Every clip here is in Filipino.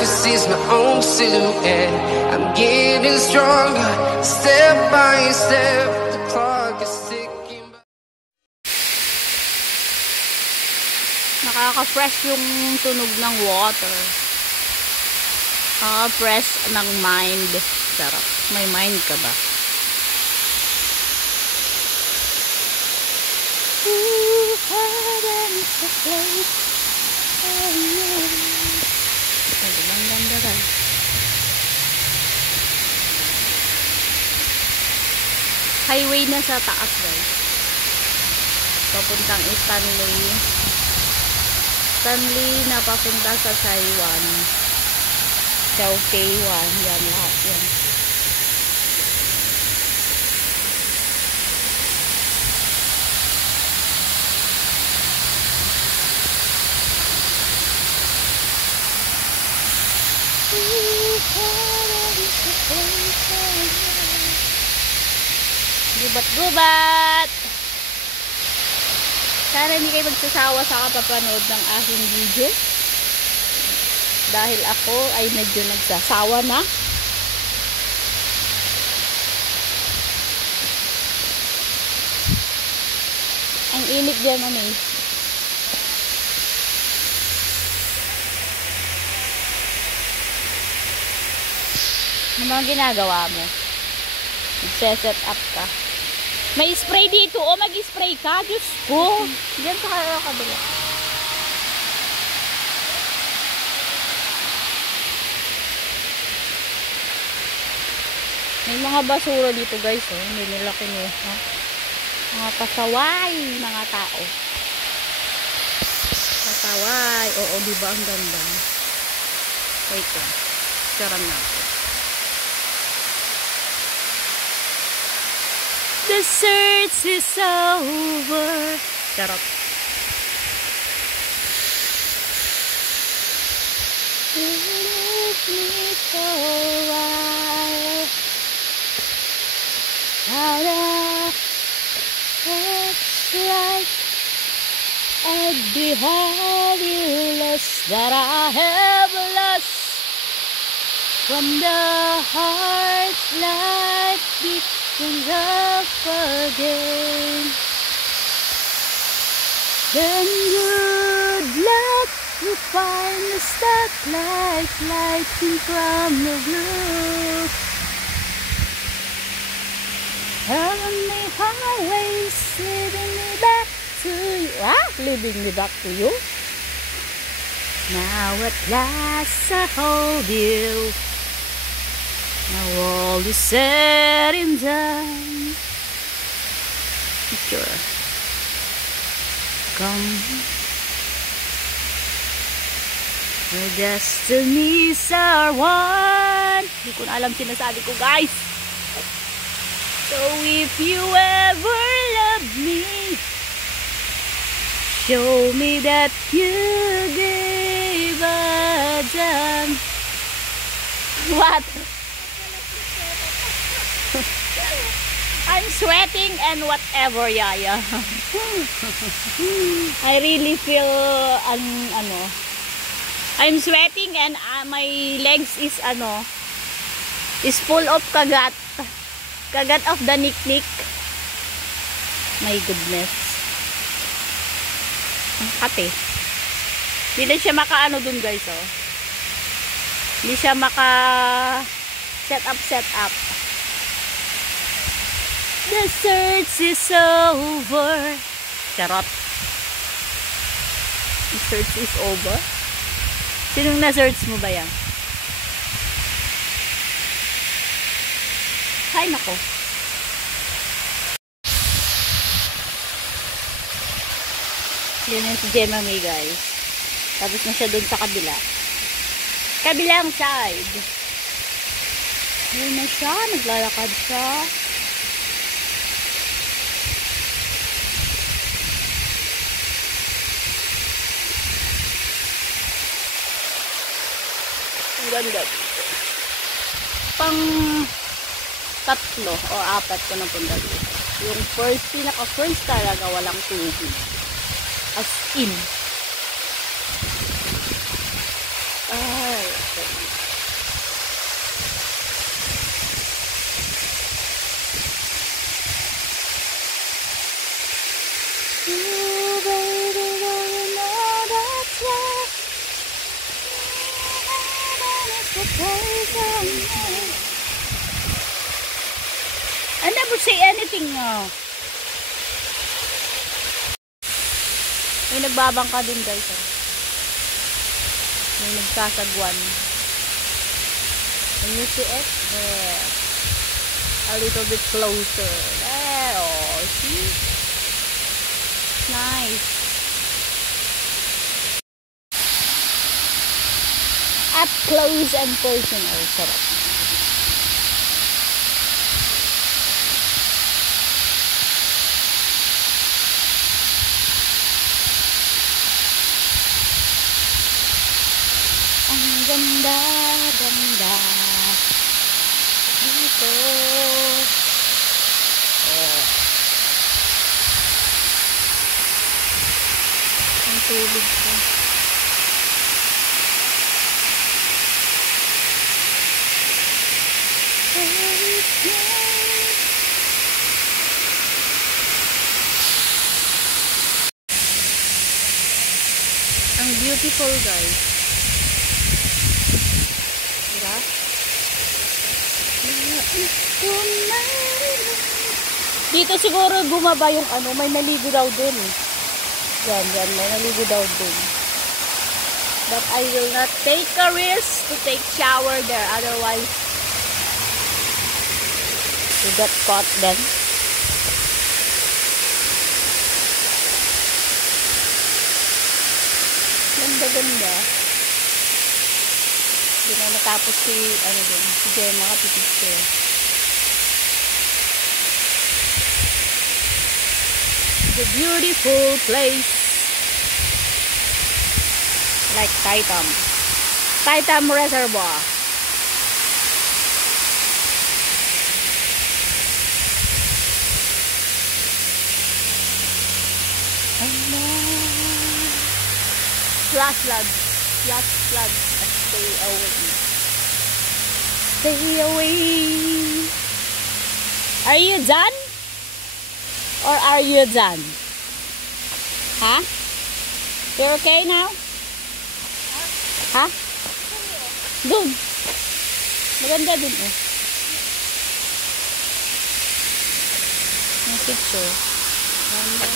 can see my own silhouette. I'm getting stronger, step by step. The clock is ticking. Nakaka-fresh yung tunog ng water. Nakaka-fresh ng mind. Sarap. May mind ka ba? Ooh, heaven is a place. Ang ganda guys. Highway na sa taas guys. Papuntang Stanley. Stanley na papunta sa Taiwan. Taiwan. Yan lahat yan. Gubat-gubat! Sana hindi kayo magsasawa sa kapapanood ng aking video. Dahil ako ay medyo nagsasawa na. Ang init dyan ano eh. Ano mga ginagawa mo? Nagse-set up ka. May spray dito. O mag-spray ka. Diyos ko. Diyan sa kabila. May mga basura dito guys. Oh. Hindi nila kinuha. Mga pasaway. Mga tao. Pasaway. Oo, diba ang ganda? Wait lang. Saram natin. The search is over. Charot. Leave me for a while. Out of what's right, I'd be headless that I have lost from the heart's light beat. Up again. Then good luck, you find the starlight lighting from the blue. Heavenly highways leading me back to you. Leading me back to you. Now at last I hold you. Now all is said and done. Picture. Come. Our destinies are one. Hindi ko na alam sinasabi ko guys. So if you ever love me, show me that you gave a damn. What? I'm sweating and whatever, Yaya. I really feel I'm sweating and my legs is is full of kagat. Kagat of the nick-nick. My goodness. Ang kate. Hindi na siya maka dun guys, oh. Hindi siya maka set up. The search is over. Charot. The search is over? Sinong na-search mo ba yan? Hay nako. Yan na si Gemma May guys. Tapos na siya dun sa kabila. Kabilang side. Ayun na siya. Naglalakad siya. Ganda. Pang 3 o 4 ko na punta dito. Yung pinaka-first talaga walang tubig. As in. Ay, okay. say anything now. May nagbabangka din guys. Oh. May nagsasagwan. Can you see it? There. A little bit closer. There. Oh, see? Nice. Up close and personal. Sarap. Ang ganda, ganda. Dito. Oh. Ang tubig ko. Ang beautiful guys. Diba? Dito siguro bumaba yung ano, may naligo daw dun. Yan, may naligo daw dun. But I will not take a risk to take shower there. Otherwise, you get caught then. Ganda-ganda. Hindi na natapos si, ano din, si Gemma kapitid. The beautiful place. Like Taitam Reservoir. Flash floods. Stay away. Stay away. Are you done? Or are you done? Huh? You're okay now? Huh? Dun. Maganda dun eh. Yung picture. Ganda.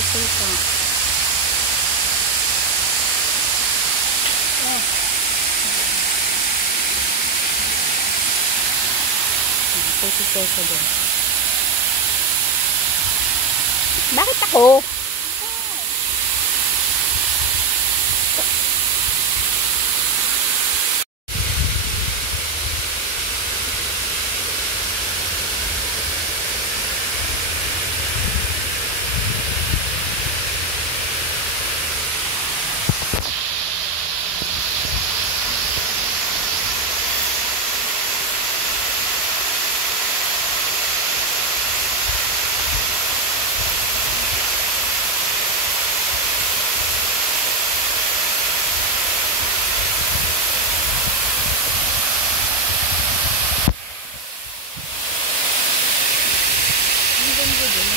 Ito. Oh. Ito din. Bakit ako?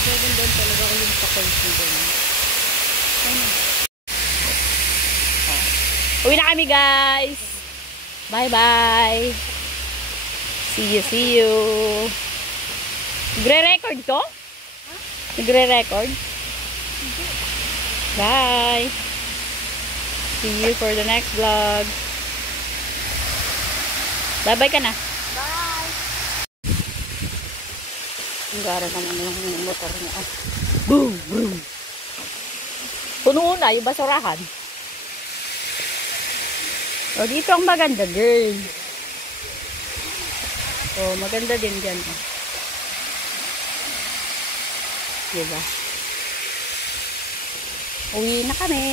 Maganda talaga ko yung pa-cold doon. Ayun. Uwi na kami guys. Bye. See you. Nagre-record to? Nagre-record? Bye. See you for the next vlog. Bye ka na. Ang gara naman yung motor niya. Boom, boom. Puno na yung basurahan. O, dito ang maganda, girl. O, maganda din dyan. O. Diba? Uwi na kami.